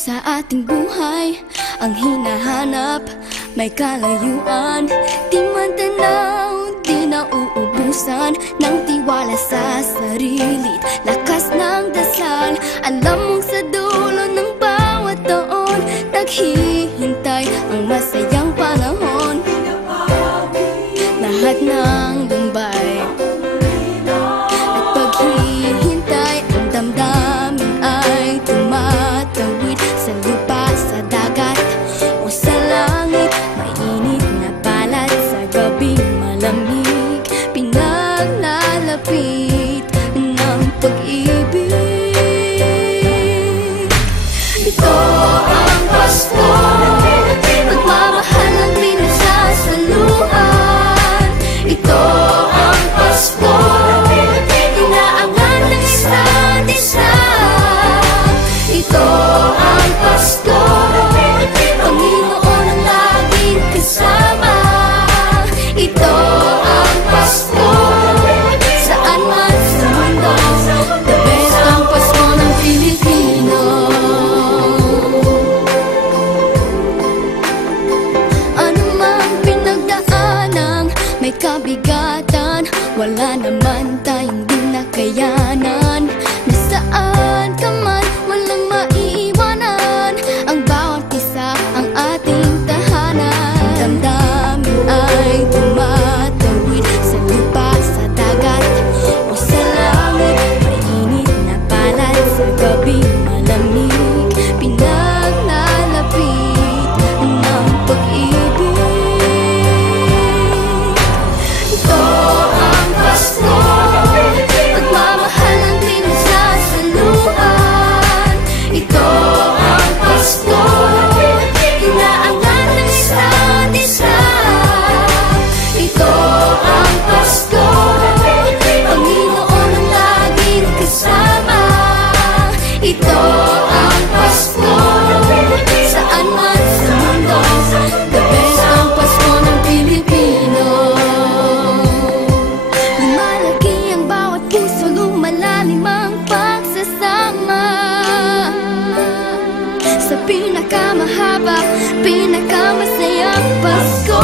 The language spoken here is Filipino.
sa ating buhay ang hinahanap, may kalayuan. Di man tanaw, di nauubusan ng tiwala sa sarili, lakas ng dasal. Alam mong sa dulo ng bawat taon, naghihintay ang masayang panahon. Lahat ng lumbay at paghihintay, ang damdamin ay tumatawid sa lupa, sa dagat o sa langit. Mainit na balat sa gabing malamig, pinaglalapit ng pag-ibig. Ito ang Pasko, pagmamahal ang pinagsasaluhan. Ito ang Pasko, inaangan ng isa't isa. Ito ang Pasko, Panginoon ang laging kasama. Ito ang Pasko, saan man sa mundo, the best ang Pasko ng Pilipino. Ano mang pinagdaanang may kabigatan, wala naman tayong di nakayanan. Nasaan ka man, walang maiiwanan, ang bawat isa ang ating tahanan. Damdamin ay tumatawid sa lupa, sa dagat o sa langit. Mainit na balat sa gabing malamig, pinaglalapit ng pag-ibig. Ito ang Pasko, pagmamahal ang pinagsasaluhan. Ito ang Pasko, inaangan ng isa't isa. Ito ang Pasko, Panginoon ang laging kasama. Ito ang Pasko, saan man sa mundo, the best ang Pasko ng Pilipino. Lumalaki ang bawat puso, lumalalim ang pagsasama. Sa pinakamahaba, pinakamasayang Pasko.